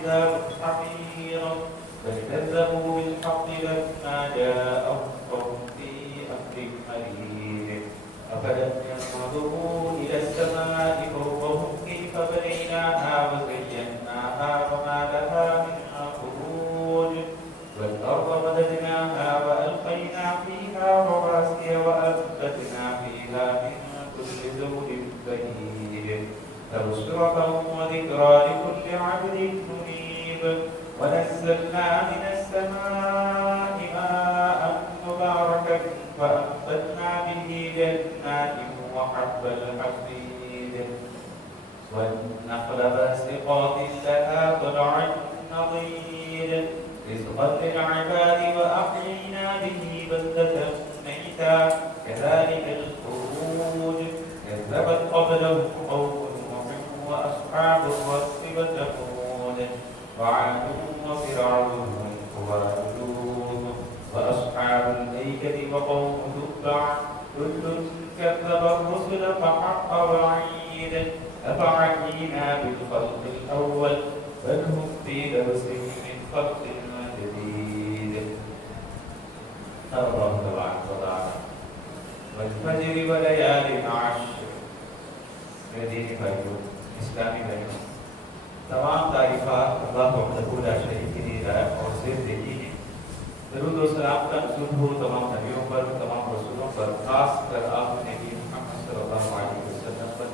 كتابا حفيظا بل كذبوا بالحق لما جاءهم فهم في أمر مريج أفلم ينظروا إلى السماء فوقهم كيف بنيناها وزيناها وما لها من فروج والأرض مددناها وألقينا فيها رواسي وأنبتنا فيها من كل زوج بهيج تبصرة وذكرى لكل عبد منيب ونزلنا من السماء ماء مباركا فأنبتنا به جنات وحب الحصيد والنخل باسقات لها طلع نضيد رزقا للعباد وأحيينا به بلدة ميتا كذلك الخروج كذبت قبلهم قوم نوح وأصحاب الرس وثمود وعاد وفرعون وثمود وأصحاب الأيكة وقوم تبع كل كذب الرسل فحق وعيد أفعينا بالخلق الأول بل هم في لبس من خلق جديد الله تبارك وتعالى والفجر وليال عشر دینی بھائیوں اسلامی بھائیوں تمام تعریفات اللہ وحدہ لا شریک کے لیے ہے اور صرف دیکھی ہیں درود و سلام کا نزول ہو تمام نبیوں پر تمام رسولوں پر خاص کر آپ نبی محمد صلی اللہ علیہ وسلم پر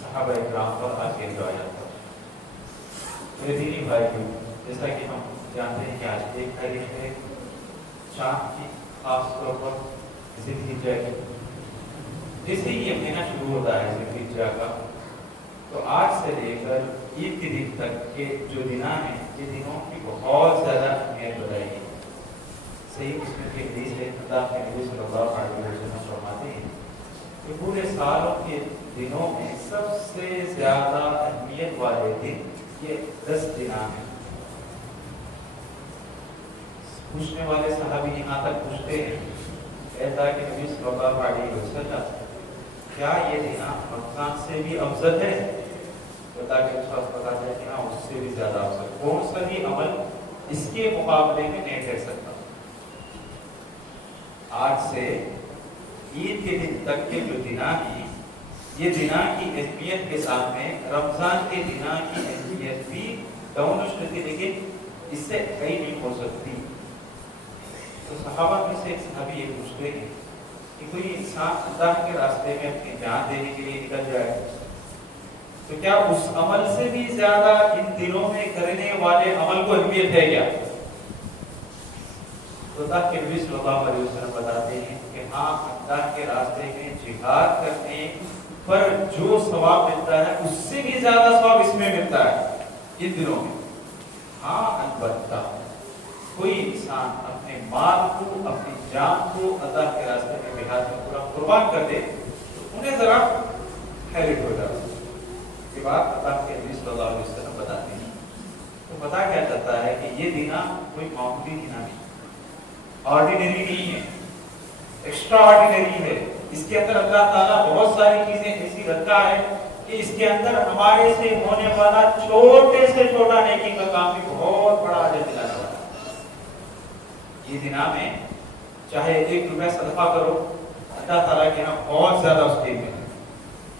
صحابہ اکرام پر آج کے روایات پر میرے دینی بھائیوں جیسا کہ ہم جانتے ہیں کہ آج ایک تاریخ ہے شام کی خاص طور پر ذی الحجہ کی جیسے ہی یہ مہینہ شروع ہوتا ہے ذی الحجہ کا تو آج سے لے کر عید کے دن تک کے جو دناں ہیں یہ دنوں کی بہت زیادہ اہمیت بتائی ہے صحیح قسم کی حدیث ہے اللہ کے نبی صلی اللہ علیہ وسلم فرماتے ہیں کہ پورے سالوں کے دنوں میں سب سے زیادہ اہمیت والے دن یہ 10 دناں ہیں پوچھنے والے صحابی یہاں تک پوچھتے ہیں اے اللہ کے نبی صلی اللہ علیہ وسلم کیا یہ دناں رمضان سے بھی افضل ہے؟ بتا کے اس وقت بتا دیا کہ ہاں اس سے بھی زیادہ افضل کون سا بھی عمل اس کے مقابلے میں نہیں کر سکتا آج سے عید کے دن تک کے جو دناں ہیں یہ دناں کی اہمیت کے سامنے رمضان کے دناں کی اہمیت بھی ڈاؤن ہوتی لیکن اس سے کہیں نہیں ہو سکتی تو صحابہ میں سے ایک صحابی یہ پوچھتے ہیں کہ کوئی انسان اللہ کے راستے میں اپنی جان دینے کے لیے نکل جائے تو کیا اس عمل سے بھی زیادہ ان دنوں میں کرنے والے عمل کو اہمیت ہے کیا؟ تو اللہ کے نبی صلی اللہ علیہ وسلم بتاتے ہیں کہ ہاں اللہ کے راستے میں جہاد کرنے پر جو ثواب ملتا ہے اس سے بھی زیادہ ثواب اس میں ملتا ہے ان دنوں میں ہاں البتہ کوئی انسان اپنے مال کو اپنی جان کو اللہ کے راستے میں جہاد میں پورا قربان کر دے تو انہیں ذرا حیرت ہو جاتا ہے یہ بات اللہ کے نبی صلی اللہ علیہ وسلم بتاتے ہیں تو پتا کیا چلتا ہے کہ یہ دناں کوئی معمولی دناں نہیں آرڈینری نہیں ہے ایکسٹرا آرڈینری ہے اس کے اندر اللہ تعالیٰ بہت ساری چیزیں ایسی رکھتا ہے کہ اس کے اندر ہمارے سے ہونے والا چھوٹے سے چھوٹا نیکی کا کام بھی بہت بڑا اجر دلانے والا ہے یہ دناں میں چاہے 1 روپیہ صدقہ کرو اللہ تعالیٰ کے یہاں بہت زیادہ اس کے میں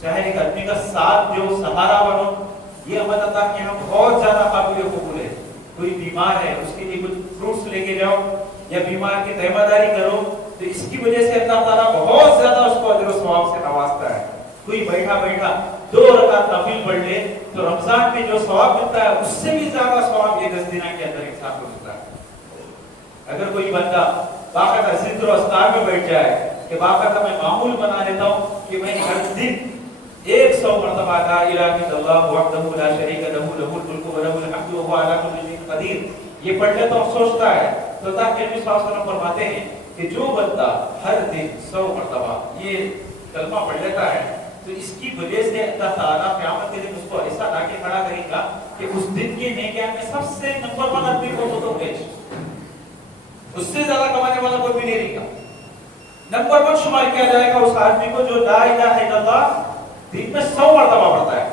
چاہے ایک آدمی کا ساتھ جو سہارا بنو یہ عمل اللہ کے یہاں بہت زیادہ قابل قبول ہے کوئی بیمار ہے اس کے لیے کچھ فروٹس لے کے جاؤ یا بیمار کی تیمارداری کرو تو اس کی وجہ سے اللہ تعالیٰ بہت زیادہ اس کو اجر و ثواب سے نوازتا ہے کوئی بیٹھا بیٹھا 2 رکعت نفل پڑھ لے تو رمضان میں جو ثواب ملتا ہے اس سے بھی زیادہ ثواب یہ 10 دنوں کے اندر انسان کو ملتا ہے اگر کوئی بندہ باقاعدہ ذکر و اذکار میں بیٹھ جائے کہ باقاعدہ میں معمول بنا لیتا ہوں کہ میں ہر دن 100 مرتبہ لا الہ الا اللہ وحدہ لا شریک لہ لہ الملک و لہ الحمد وهو علی کل شیء قدیر یہ پڑھ لیتا ہوں سوچتا ہے تو اللہ کے نبی صلی اللہ علیہ وسلم فرماتے ہیں کہ جو بندہ ہر دن 100 مرتبہ یہ کلمہ پڑھ لیتا ہے تو اس کی وجہ سے اللہ تعالیٰ قیامت کے دن اس کو ایسا لا کے کھڑا کرے گا کہ اس دن کے نیکیاں میں سب سے نمبر 1 آدمی کو تو اس سے زیادہ کمانے والا کوئی بھی نہیں رہے گا نمبر 1 شمار کیا جائے گا اس آدمی کو جو لا الہ الا اللہ دن میں 100 مرتبہ پڑھتا ہے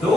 2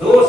2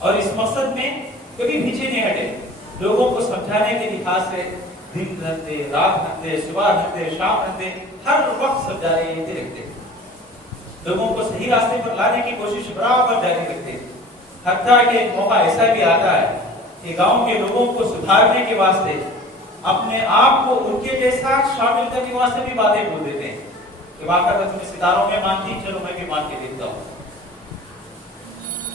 اور اس مقصد میں کبھی پیچھے نہیں ہٹے. لوگوں کو سمجھانے کے لحاظ سے دن رہتے، رات رہتے، صبح رہتے، شام رہتے، ہر وقت سمجھانے رکھتے. لوگوں کو صحیح راستے پر لانے کی کوشش برابر جاری رکھتے. حتیٰ کہ ایک موقع ایسا بھی آتا ہے کہ گاؤں کے لوگوں کو سدھارنے کے واسطے اپنے آپ کو ان کے جیسا شامل کرنے کے واسطے بھی باتیں بول دیتے ہیں کہ واقعہ تمہیں ستاروں میں مانتی، چلو میں بھی مان کے دیکھتا ہوں.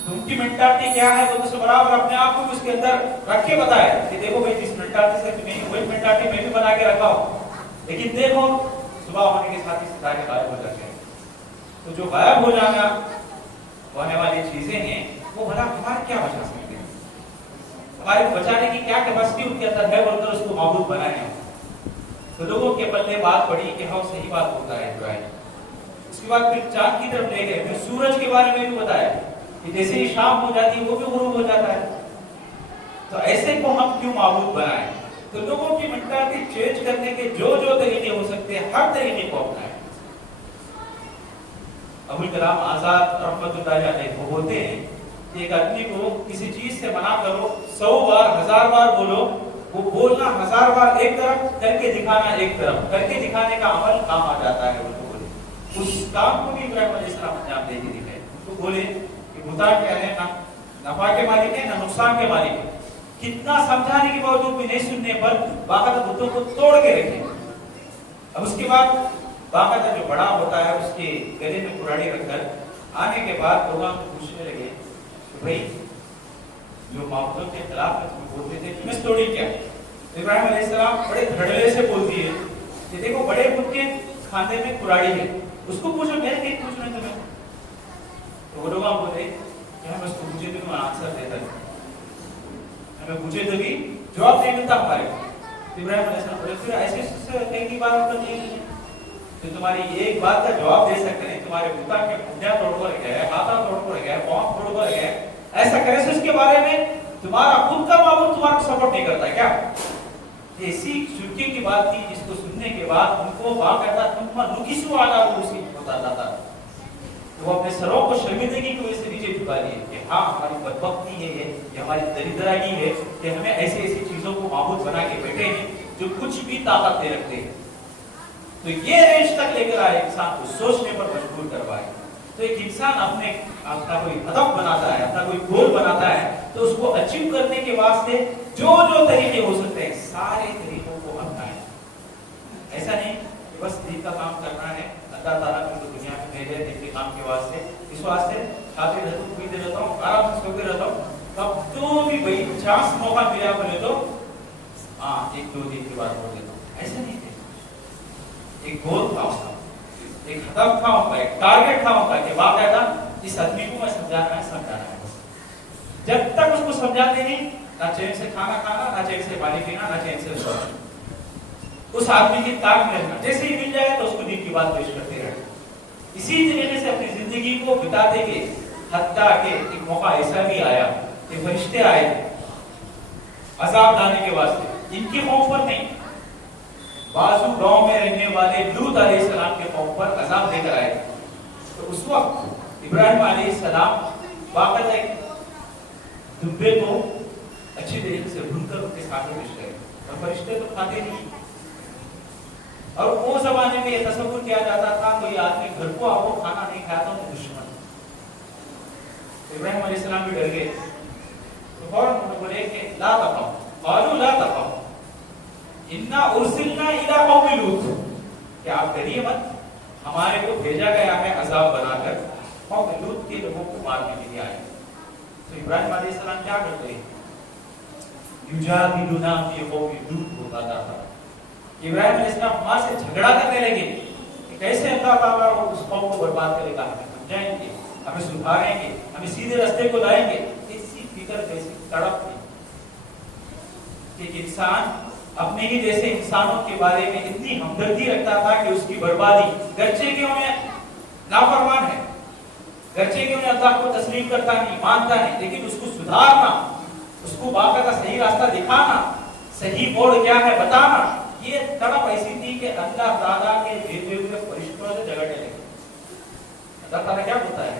ان کی مینٹالٹی کیا ہے وہ تو برابر اپنے آپ کو بھی اس کے اندر رکھ کے بتائے کہ دیکھو بھائی جس مینٹالٹی سے تمہیں وہی مینٹالٹی میں بھی بنا کے رکھا ہوں. لیکن دیکھو صبح ہونے کے ساتھ ہی ستارے غائب ہو جاتے ہیں. تو جو غائب ہو جانا ہونے والی چیزیں ہیں وہ بھلا ہمارے کیا بچا سکتے ہیں؟ ہمارے کو بچانے کی کیا کیپیسٹی ان کے اندر ہے بول کر اس کو معبود بنائے ہیں. تو لوگوں کے پلے بات پڑی کہ ہاں صحیح بات ہوتا ہے ابراہیم. اس کے بعد پھر چاند کی طرف لے گئے، پھر سورج کے بارے میں بھی بتایا کہ جیسے ہی شام ہو جاتی ہے وہ بھی غروب ہو جاتا ہے. تو ایسے کو ہم کیوں معبود بنائیں؟ تو لوگوں کی مینٹالٹی چینج کرنے کے جو جو طریقے ہو سکتے ہیں ہر طریقے کو اپنائیں. ابوالکلام آزاد رحمۃ اللہ علیہ وہ بولتے ہیں کہ ایک آدمی کو کسی چیز سے منع کرو 100 بار 1000 بار بولو، وہ بولنا 1000 بار ایک طرف، کر کے دکھانا ایک طرف. کر کے دکھانے کا عمل کام آ جاتا ہے. اس کام کو بھی ابراہیم علیہ السلام انجام دے کے دکھائے. تو بولے کہ بتا کیا ہے، نہ نفع کے مالک ہے نہ نقصان کے مالک ہے. کتنا سمجھانے کے باوجود بھی نہیں سننے پر باقاعدہ بتوں کو توڑ کے رکھے. اب اس کے بعد باقاعدہ جو بڑا ہوتا ہے اس کے گلے میں کراڑی رکھ کر آنے کے بعد لوگوں کو پوچھنے لگے کہ بھائی جو معبودوں کے خلاف میں بولتے تھے تمہیں توڑی کیا؟ ابراہیم علیہ السلام بڑے دھڑلے سے بولتی ہے کہ دیکھو بڑے بت کے کھانے میں کراڑی ہے، اس کو پوچھو میں نہیں پوچھ رہے تمہیں. تو وہ لوگ بولے کہ ہم اس کو پوچھے تو میں آنسر دیتا ہے، ہمیں پوچھے تو بھی جواب نہیں ملتا ہمارے. ابراہیم علیہ السلام بولے پھر ایسے کہیں کی بات کر نہیں تو تمہاری ایک بات کا جواب دے سکتے ہیں. تمہارے بتا کے پنجا توڑ کر گئے، ہاتھا توڑ کر گئے، پاؤں توڑ کر گئے، ایسا کرے سے اس کے بارے میں تمہارا خود کا معبود تمہارا سپورٹ نہیں کرتا کیا؟ ایسی شرکی کی بات تھی جس کو سننے کے بعد ان کو باقاعدہ تم نکسو آنا اسی ہوتا جاتا. تو وہ اپنے سروں کو شرمندگی کی وجہ سے نیچے جھکا لیے کہ ہاں ہماری بدبختی یہ ہماری دریدرائی ہے کہ ہمیں ایسی ایسی چیزوں کو معبود بنا کے بیٹھے ہیں جو کچھ بھی طاقت نہیں رکھتے ہیں. تو یہ رینج تک لے کر آئے انسان کو سوچنے پر مجبور کروائے. تو ایک انسان اپنا کوئی ہدف بناتا ہے، اپنا کوئی گول بناتا ہے تو اس کو اچیو کرنے کے واسطے جو جو طریقے ہو سکتے ہیں سارے طریقوں کو اپنائیں. ایسا نہیں کہ بس دین کا کام کرنا ہے، اللہ تعالیٰ کو دنیا میں بھیجے دین کے کام کے واسطے، اس واسطے کھاتے رہتا ہوں، پیتے رہتا ہوں، آرام سے سوتے رہتا ہوں. اب تو بھی بھائی چانس موقع ملا بولے تو ہاں 1-2 دن کے بعد ہو دیتا ہوں. ایسا نہیں تھے. ایک گول تھا اس کا، ایک ہدف تھا ان کا، ایک ٹارگیٹ تھا ان کا کہ باقاعدہ اس آدمی کو میں سمجھانا ہے. جب تک اس کو سمجھاتے نہیں نہ چین سے کھانا کھانا، نہ چین سے پانی پینا، نہ چین سے سونا. اس آدمی کی تاک میں رہنا، جیسے ہی مل جائے تو اس کو دین کی بات پیش کرتے رہے. اسی طریقے سے اپنی زندگی کو بتاتے گئے. حتیٰ کہ ایک موقع ایسا بھی آیا کہ فرشتے آئے عذاب لانے کے واسطے، ان کی قوم پر نہیں، بازو گاؤں میں رہنے والے لوط علیہ السلام کے قوم پر عذاب لے کر آئے. تو اس وقت ابراہیم علیہ السلام باقاعدہ ایک دبے کو اچھی طریقے سے بھون کر ان کے سامنے پیش کرے. اور فرشتے تو کھاتے نہیں، اور وہ زمانے میں یہ تصور کیا جاتا تھا کوئی آدمی گھر کو آپ کو کھانا نہیں کھاتا تو دشمن. ابراہیم علیہ السلام بھی ڈر گئے. تو فوراً انہوں نے بولے کہ لا تخف، قالوا لا تخف انا ارسلنا الى قوم لوط، کہ آپ ڈریے مت، ہمارے کو بھیجا گیا ہے عذاب بنا کر قوم لوط کے لوگوں کو مارنے کے لیے آئے. تو ابراہیم علیہ السلام کیا کرتے ہیں؟ یجادلنا فی قوم لوط ہوتا تھا. ابراہیم علیہ السلام وہاں سے جھگڑا کرنے لگے کہ کیسے اللہ تعالیٰ اس قوم کو برباد کرے گا، ہمیں سمجھائیں گے، ہمیں سدھاریں گے، ہمیں سیدھے راستے کو لائیں گے. ایسی فکر جیسی تڑپ تھی کہ انسان اپنے ہی جیسے انسانوں کے بارے میں اتنی ہمدردی رکھتا تھا کہ اس کی بربادی، گرچہ کہ انہیں نافرمان ہے، گرچہ کہ انہیں اللہ کو تسلیم کرتا نہیں، مانتا نہیں، لیکن اس کو سدھارنا، اس کو باقاعدہ صحیح راستہ دکھانا، صحیح موڑ کیا ہے بتانا، یہ تڑپ ایسی تھی کہ اللہ تعالیٰ کے بھیجے ہوئے فرشتوں سے جگڑنے لگے. اللہ تعالیٰ کیا بولتا ہے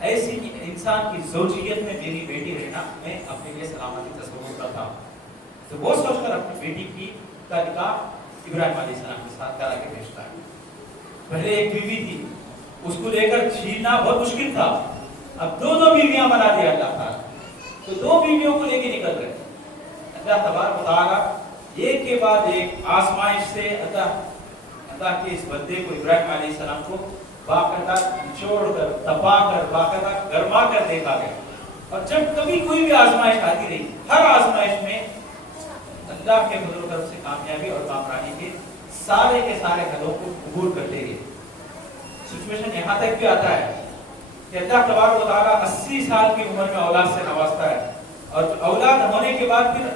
ایسی انسان کی زوجیت میں میری بیٹی رہنا میں اپنے لیے سلامتی تصور کرتا ہوں. تو وہ سوچ کر اپنی بیٹی کی کا نکاح ابراہیم علیہ السلام کے ساتھ کرا کے بھیجتا ہے. پہلے ایک بیوی تھی, اس کو لے کر چھیلنا بہت مشکل تھا, اب دو بیویاں بنا دیا اللہ تعالیٰ. تو 2 بیویوں کو لے کے نکل رہے. اللہ تبارک و تعالیٰ ایک کے بعد ایک آزمائش سے اللہ کے اس بندے کو ابراہیم علیہ السلام کو باقاعدہ نچوڑ کر تپا کر باقاعدہ گرما کر دیکھا گیا. اور جب کبھی کوئی بھی آزمائش آتی رہی, ہر آزمائش میں اللہ کے فضل و کرم سے کامیابی اور کامرانی کے سارے حلوں کو عبور کرتے گئے. سچویشن یہاں تک بھی آتا ہے کہ اللہ تبارک و تعالیٰ 80 سال کی عمر میں اولاد سے نوازتا ہے, اور اولاد ہونے کے بعد پھر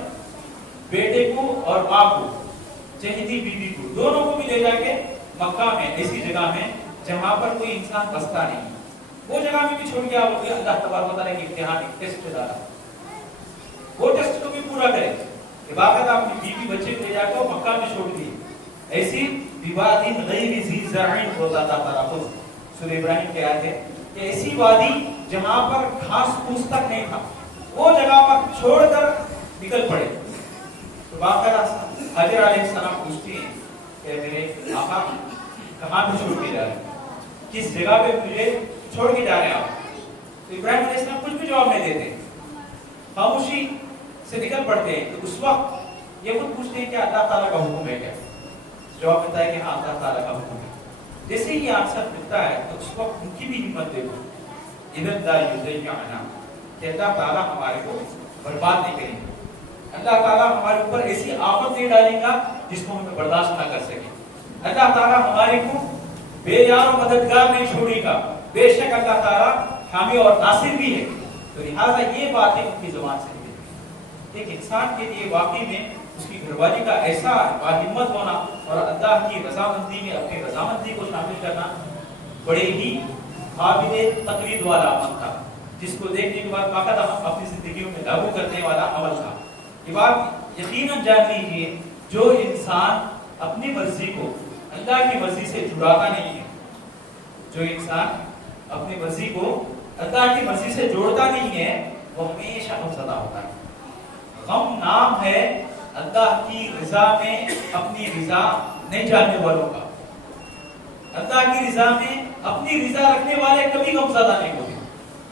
بیٹے کو اور ماں کو, چہیتی بیوی کو, دونوں کو بھی لے جا کے مکہ میں ایسی جگہ میں جہاں پر کوئی انسان بستا نہیں, وہ جگہ میں بھی چھوڑ گیا. اللہ تبارک و تعالیٰ کے امتحان ایک ٹیسٹ ڈالا, وہ ٹیسٹ کو بھی پورا کرے. باقاعدہ اپنی بیوی بچے کو لے جا کے مکہ میں چھوڑ دی. ایسی بوادی غیر ذی زرع ہوتا تھا تراخذ, سورہ ابراہیم کے آیت ہے کہ ایسی وادی جہاں پر گھاس پھوس تک نہیں تھا, وہ جگہ پر چھوڑ کر نکل پڑے. تو باقاعدہ حاجر علیہ السلام پوچھتی ہیں کہ میرے آقا کہاں پہ چھوڑ کے جا رہے ہیں, کس جگہ پہ مجھے چھوڑ کے جا رہے ہیں آپ؟ تو ابراہیم علیہ السلام کچھ بھی جواب نہیں دیتے, خاموشی سے نکل پڑتے ہیں. تو اس وقت یہ خود پوچھتے ہیں کہ اللہ تعالیٰ کا حکم ہے کیا؟ جواب ملتا ہے کہ ہاں اللہ تعالیٰ کا حکم ہے. جیسے ہی آنسر ملتا ہے تو اس وقت ان کی بھی ہمت دیکھو, اذن لا یضیعنا, کہ اللہ تعالیٰ ہمارے کو برباد نہیں کریں گے, اللہ تعالیٰ ہمارے اوپر ایسی آفت نہیں ڈالیں گا جس کو ہمیں برداشت نہ کر سکیں, اللہ تعالیٰ ہمارے کو بے یار و مددگار نہیں چھوڑے گا, بے شک اللہ تعالیٰ حامی اور ناصر بھی ہے. تو لہٰذا یہ باتیں ان کی زبان سے نکلتی. ایک انسان کے لیے واقعی میں اس کی گھر والی کا ایسا باہمت ہونا اور اللہ کی رضامندی میں اپنی رضامندی کو شامل کرنا بڑے ہی قابل تقلید والا عمل تھا, جس کو دیکھنے کے بعد باقاعدہ ہم اپنی زندگیوں میں لاگو کرنے والا عمل تھا. یہ بات یقیناً جان لیجیے, جو انسان اپنی مرضی کو اللہ کی مرضی سے جڑاتا نہیں ہے, جو انسان اپنی مرضی کو اللہ کی مرضی سے جوڑتا نہیں ہے, وہ ہمیشہ غمزدہ ہوتا ہے. غم نام ہے اللہ کی رضا میں اپنی رضا نہیں جاننے والوں کا. اللہ کی رضا میں اپنی رضا رکھنے والے کبھی غمزدہ نہیں ہوتے.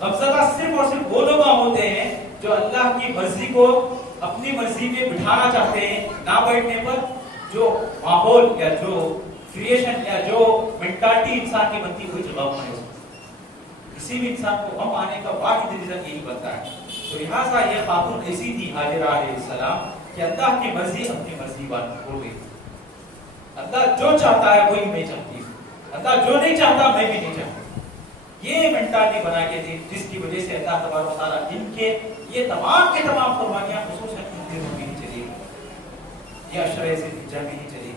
غمزدہ صرف اور صرف وہ لوگ ہوتے ہیں جو اللہ کی مرضی کو اپنی مرضی میں بٹھانا چاہتے ہیں, نہ بیٹھنے پر جو ماحول یا جو کریشن یا جو مینٹالٹی انسان کی بنتی ہوئی جگہ ہونے سے کسی بھی انسان کو غم آنے کا واحد ریزن یہی بنتا ہے. تو لہٰذا یہ خاتون ایسی تھی حاجرہ علیہ السلام کہ اللہ کی مرضی اپنی مرضی بات ہو گئی. اللہ جو چاہتا ہے وہی میں چاہتی ہوں, اللہ جو نہیں چاہتا میں بھی نہیں چاہتا. یہ مینٹالٹی بنا کے دی جس کی وجہ سے اللہ تبارک و تعالیٰ ان کے یہ تمام کے تمام قربانیاں خصوصاً ان دنوں میں ہی چلی, یہ عشرہ ذی الحجہ میں ہی چلی,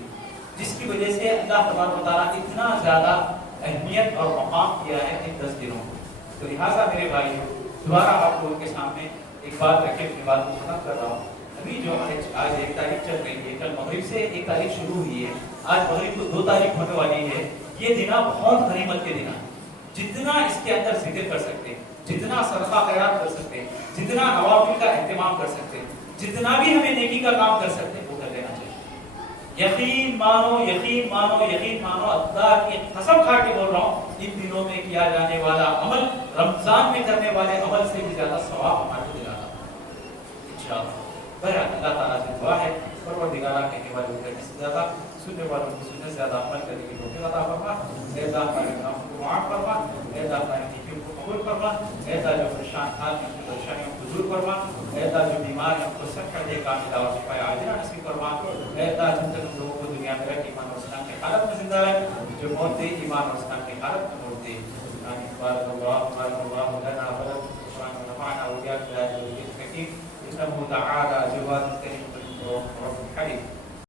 جس کی وجہ سے اللہ تبارک و تعالیٰ اتنا زیادہ اہمیت اور مقام کیا ہے ان 10 دنوں کو. تو لہٰذا میرے بھائیوں دوبارہ آپ لوگوں کے سامنے ایک بات رکھ کے اپنی بات کو ختم کر رہا ہوں. ابھی جو آج 1 تاریخ چل رہی ہے, کل مغرب سے 1 تاریخ شروع ہوئی ہے, آج مغرب کو 2 تاریخ ہونے والی ہے. یہ دن بہت غنیمت کے دن ہیں. جتنا اس کے اندر ذکر کر سکتے ہیں, جتنا صدقہ خیرات کر سکتے ہیں, جتنا نوافل کا اہتمام کر سکتے ہیں, جتنا بھی ہمیں نیکی کا کام کر سکتے ہیں وہ کر لینا چاہیے. یقین مانو یقین مانو یقین مانو, اللہ کی قسم کھا کے بول رہا ہوں, ان دنوں میں کیا جانے والا عمل رمضان میں کرنے والے عمل سے بھی زیادہ ثواب ہمارے کو دلاتا ہے انشاءاللہ. بہرحال اللہ تعالیٰ سے دعا ہے پروردگارہ کہنے والے کو کہنے سے زیادہ, سننے والوں کو سننے سے زیادہ عمل کرنے کی توفیق عطا فرما. اے اللہ ہمارے گناہوں کو معاف فرما, اے اللہ ہماری نیکیوں کو قبول فرما, اے اللہ جو پریشان حال ہیں ان کی پریشانیوں کو دور فرما, اے اللہ جو بیمار ہیں ان کو صحت کر دے, کاملہ اور شفا عاجلہ نصیب فرما. اے اللہ جن تک لوگوں کو دنیا میں رکھ ایمان اور اسلام کی حالت میں زندہ رہے, جو موت دے ایمان اور اسلام کی حالت میں موت دے. آمین. بارک اللہ لنا ولکم, ونفعنا وإياكم بآيات الذکر الحکیم. انه تعالی